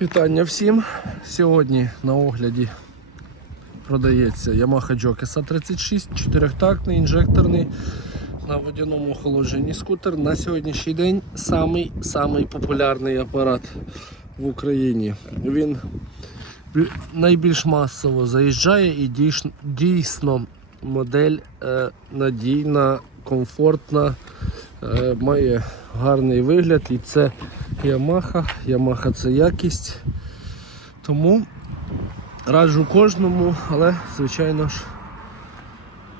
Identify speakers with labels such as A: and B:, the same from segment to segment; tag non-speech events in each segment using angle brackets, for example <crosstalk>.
A: Вітання всім. Сьогодні на огляді продається Yamaha Jokesa 36, чотирьохтактний, інжекторний на водяному охолодженні скутер. На сьогоднішній день самий, самий популярний апарат в Україні. Він найбільш масово заїжджає і дійсно модель е, надійна, комфортна, має гарний вигляд і це Yamaha. Yamaha це якість. Тому раджу кожному, але звичайно ж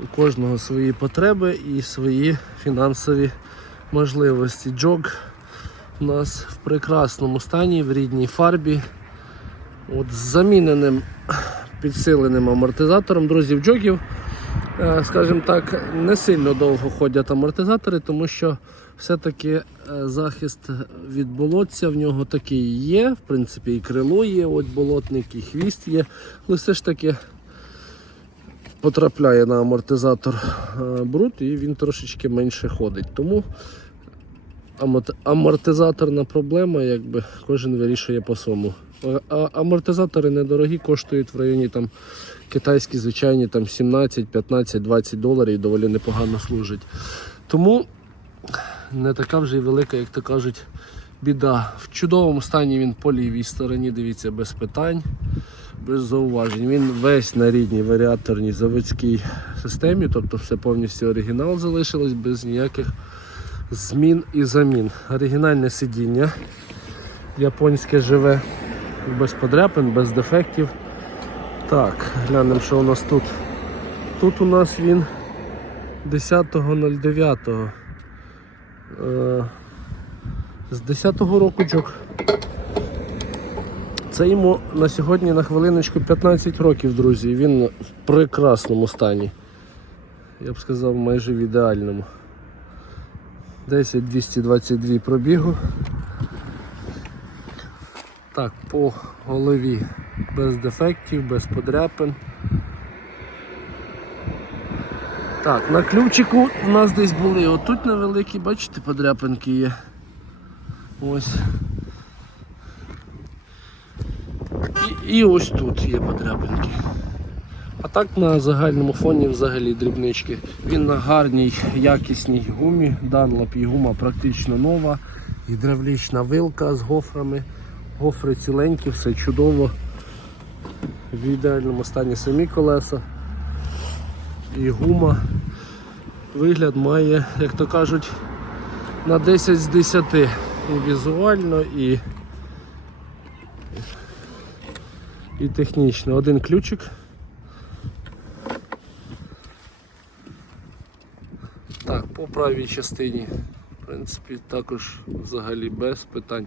A: у кожного свої потреби і свої фінансові можливості. Джог у нас в прекрасному стані, в рідній фарбі. От з заміненим підсиленим амортизатором. Друзі, в джогів, е, скажімо так, не сильно довго ходять амортизатори, тому що все-таки е, захист від болотця в нього такий є. В принципі, і крило є, от болотник, і хвіст є. Але все ж таки потрапляє на амортизатор е, бруд і він трошечки менше ходить. Тому амортизаторна проблема, якби кожен вирішує по-своєму. А- А амортизатори недорогі, коштують в районі там китайські, звичайні там 17, 15, 20 доларів і доволі непогано служать. Тому не така вже й велика, як то кажуть, біда. В чудовому стані він по лівій стороні, дивіться, без питань, без зауважень. Він весь на рідній варіаторній заводській системі, тобто все повністю оригінал залишилось без ніяких змін і замін. Оригінальне сидіння. Японське живе без подряпин, без дефектів. Так, глянемо, що у нас тут. Тут у нас він 10.09. Е, З 10-го року джок. Це йому на сьогодні на хвилиночку 15 років, друзі. Він в прекрасному стані. Я б сказав, майже в ідеальному. 10-222 пробігу. Так, по голові без дефектів, без подряпин. Так, на ключику у нас десь були. Отут невеликі, бачите, подряпинки є. Ось. І, і ось тут є подряпинки. А так на загальному фоні взагалі дрібнички. Він на гарній, якісній гумі. Данлоп і гума практично нова. Гідравлічна вилка з гофрами. Гофри ціленькі, все чудово. В ідеальному стані самі колеса. І гума. Вигляд має, як то кажуть, на 10 з 10 і візуально, і, і технічно. Один ключик. Так, по правій частині, в принципі, також взагалі без питань.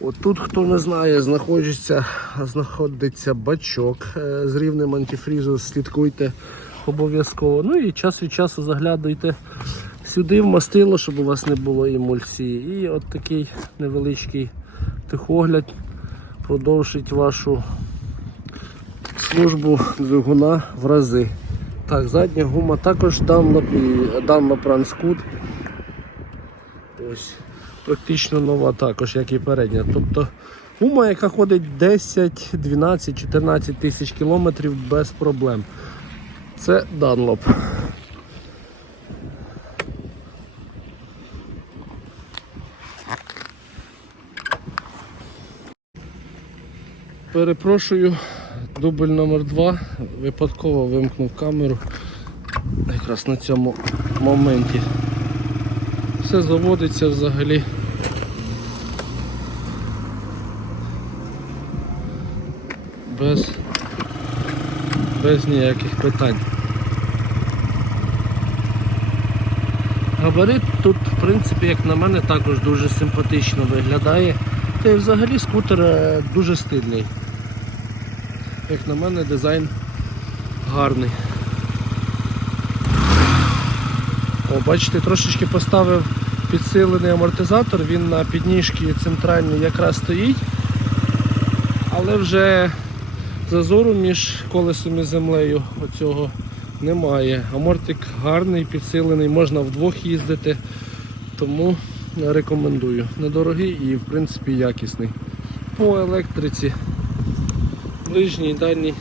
A: От тут, хто не знає, знаходиться, знаходиться бачок е, з рівнем антифрізу, слідкуйте обов'язково. Ну і час від часу заглядуйте сюди в мастило, щоб у вас не було емульсії. І от такий невеличкий тихогляд продовжить вашу службу двигуна в рази. Так, задня гума також Dunlop і Dunlop Run Scoot. Ось. Практично нова також, як і передня. Тобто гума, яка ходить 10, 12, 14 тисяч кілометрів без проблем. Це Dunlop. Перепрошую, дубль номер 2 випадково вимкнув камеру якраз на цьому моменті. Все заводиться взагалі. Без, без ніяких питань. Габарит тут, в принципі, як на мене, також дуже симпатично виглядає. Та й взагалі скутер е, дуже стильний. Як на мене, дизайн гарний. О, бачите, трошечки поставив підсилений амортизатор, він на підніжці центральній якраз стоїть, але вже зазору між колесом і землею оцього немає. Амортик гарний, підсилений, можна вдвох їздити, тому рекомендую. Недорогий і в принципі якісний. по електриці. Ближній, дальній.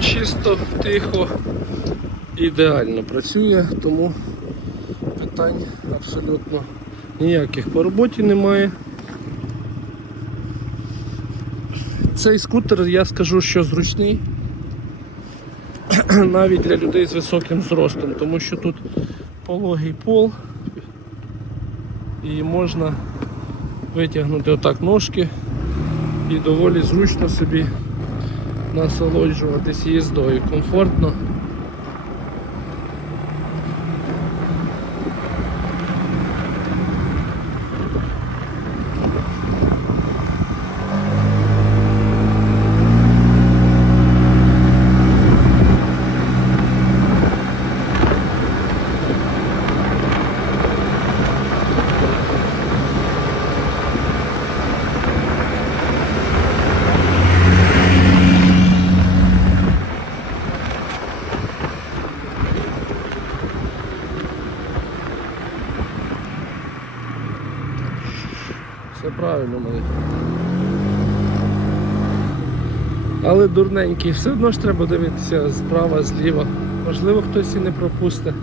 A: Чисто, тихо, ідеально працює, тому питань абсолютно ніяких по роботі немає. Цей скутер, я скажу, що зручний <clears throat> навіть для людей з високим зростом, тому що тут пологий пол і можна витягнути отак ножки і доволі зручно собі насолоджуватись їздою. Комфортно. Все правильно мої. Але дурненький, все одно ж треба дивитися справа, зліва. Можливо, хтось і не пропустить.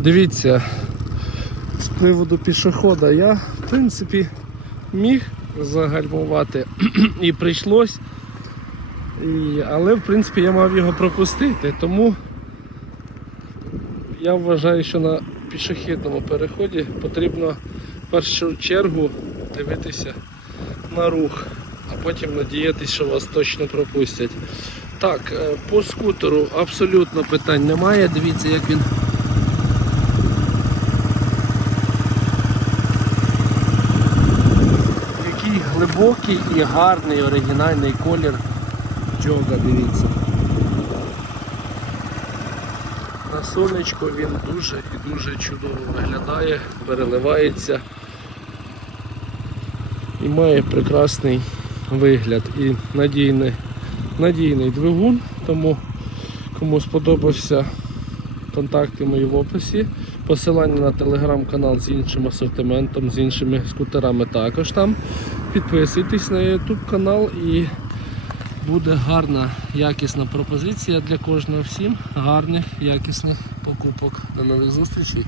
A: Дивіться, з приводу пішохода я, в принципі, міг загальмувати <clears throat> і прийшлось. І, але в принципі я мав його пропустити, тому я вважаю, що на пішохідному переході потрібно в першу чергу дивитися на рух, а потім надіятися, що вас точно пропустять. Так, е, по скутеру абсолютно питань немає. Дивіться, як він. Який глибокий і гарний оригінальний колір джога, дивіться. На сонечко він дуже і дуже чудово виглядає, переливається і має прекрасний вигляд і надійний, надійний двигун, тому кому сподобався контакти мої в описі. Посилання на телеграм-канал з іншим асортиментом, з іншими скутерами також там. Підписуйтесь на YouTube канал і буде гарна якісна пропозиція для кожного всім гарних якісних покупок. До нових зустрічей!